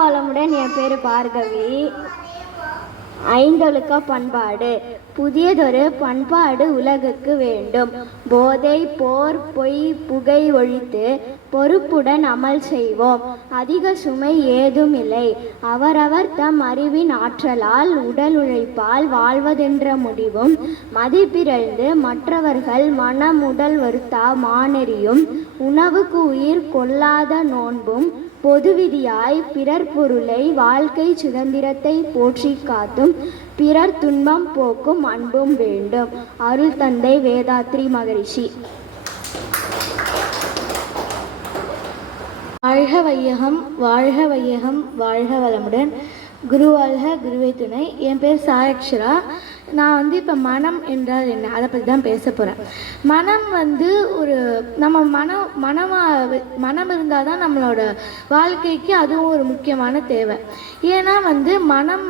வளமுடன். என் பேர் பார்கவி. ஐந்தொழுக்க பண்பாடு. புதியதொரு பண்பாடு உலகுக்கு வேண்டும். போதை, போர், பொய், புகை ஒழித்து பொறுப்புடன் அமல் செய்வோம். அதிக சுமை ஏதும் இல்லை. அவரவர் தம் அறிவின் ஆற்றலால் உடல் உழைப்பால் வாழ்வதென்ற முடிவும் மதிப்பிறழ்ந்து மற்றவர்கள் மனம் உடல் வருத்தா மானெறியும் உணவுக்கு உயிர் கொள்ளாத நோன்பும் பொது விதியாய் பிறர் பொருளை வாழ்க்கை சுதந்திரத்தை போற்றி காத்தும் பிறர் துன்பம் போக்கும் அன்பும் வேண்டும். அருள் தந்தை வேதாத்ரி மகரிஷி. வாழ்க வையகம், வாழ்க வையகம், வாழ்க வளமுடன். குரு வாழ்க, குருவை துணை. என் பேர் சாயக்ஷரா. நான் இப்போ மனம் என்றால் என்ன அதை பற்றி தான் பேச போகிறேன். மனம் ஒரு நம்ம மனம் இருந்தால் தான் நம்மளோட வாழ்க்கைக்கு அதுவும் ஒரு முக்கியமான தேவை. ஏன்னா மனம்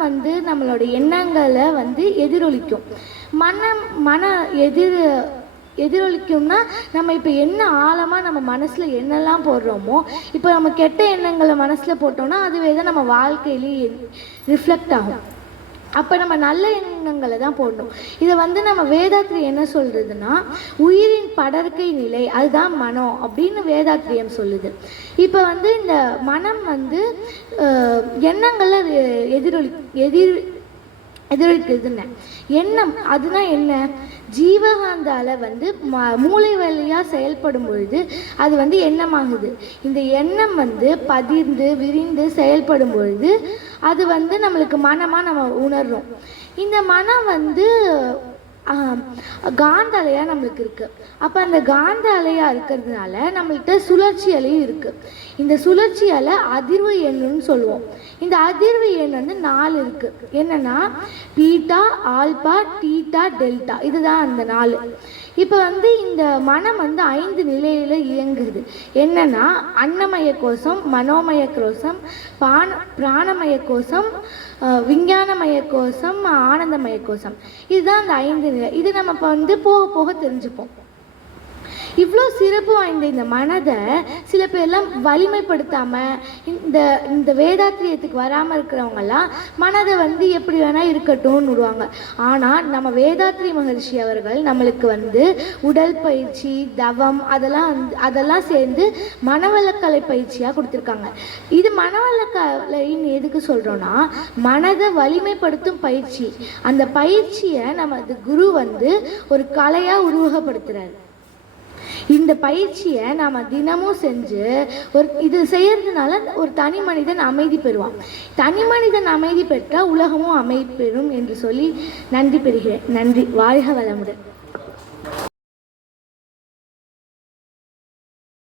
நம்மளோட எண்ணங்களை எதிரொலிக்கும். எதிரொலிக்கும்னா நம்ம இப்போ என்ன ஆழமாக நம்ம மனசில் என்னெல்லாம் போடுறோமோ, இப்போ நம்ம கெட்ட எண்ணங்களை மனசில் போட்டோம்னா அதுவே தான் நம்ம வாழ்க்கையிலேயே ரிஃப்ளெக்ட் ஆகும். அப்போ நம்ம நல்ல எண்ணங்களை தான் போடணும். இதை நம்ம வேதாத்ரி என்ன சொல்கிறதுனா, உயிரின் படர்க்கை நிலை அதுதான் மனம் அப்படின்னு வேதாத்ரியம் சொல்லுது. இப்போ இந்த மனம் எண்ணங்களை எதிரொலிக்குதுன்னு எண்ணம் அதுனா என்ன? ஜீவகாந்த அலை மூளை வழியாக செயல்படும் பொழுது அது எண்ணமாகுது. இந்த எண்ணம் பதிர்ந்து விரிந்து செயல்படும் பொழுது அது நம்மளுக்கு மனமாக நம்ம உணர்றோம். இந்த மனம் காந்த அலையாக நம்மளுக்கு இருக்குது. அப்போ அந்த காந்த அலையாக இருக்கிறதுனால நம்மள்கிட்ட சுழற்சி அலையும் இருக்குது. இந்த சுழற்சி அலை அதிர்வு எண்ணுன்னு சொல்லுவோம். இந்த அதிர்வு எண் 4 இருக்குது. என்னென்னா பீட்டா, ஆல்பா, டீட்டா, டெல்டா. இதுதான் அந்த 4. இப்போ இந்த மனம் 5 நிலையில் இயங்குது. என்னென்னா அன்னமய கோஷம், மனோமய கோஷம், பிராணமய கோஷம், விஞ்ஞானமய கோஷம், ஆனந்தமய கோஷம். இதுதான் அந்த 5 நிலை. இது நம்ம போக போக தெரிஞ்சுப்போம். இவ்வளோ சிறப்பு வாய்ந்த இந்த மனதை சில பேர்லாம் வலிமைப்படுத்தாமல் இந்த வேதாத்திரியத்துக்கு வராமல் இருக்கிறவங்கெல்லாம் மனதை எப்படி வேணால் இருக்கட்டும்னு விடுவாங்க. ஆனால் நம்ம வேதாத்ரி மகரிஷி அவர்கள் நம்மளுக்கு உடல் பயிற்சி, தவம் அதெல்லாம் சேர்ந்து மனவளக்கலை பயிற்சியாக கொடுத்துருக்காங்க. இது மனவளக்கலைன்னு எதுக்கு சொல்கிறோன்னா, மனதை வலிமைப்படுத்தும் பயிற்சி. அந்த பயிற்சியை நமது குரு ஒரு கலையாக உருவகப்படுத்துகிறார். இந்த பயிற்சியை நாம் தினமும் செஞ்சு இது செய்யறதுனால ஒரு தனி மனிதன் அமைதி பெறுவான். தனி மனிதன் அமைதி பெற்றால் உலகமும் அமைதி பெறும் என்று சொல்லி நன்றி பெறுகிறேன். நன்றி. வாழ்க வளமுடன்.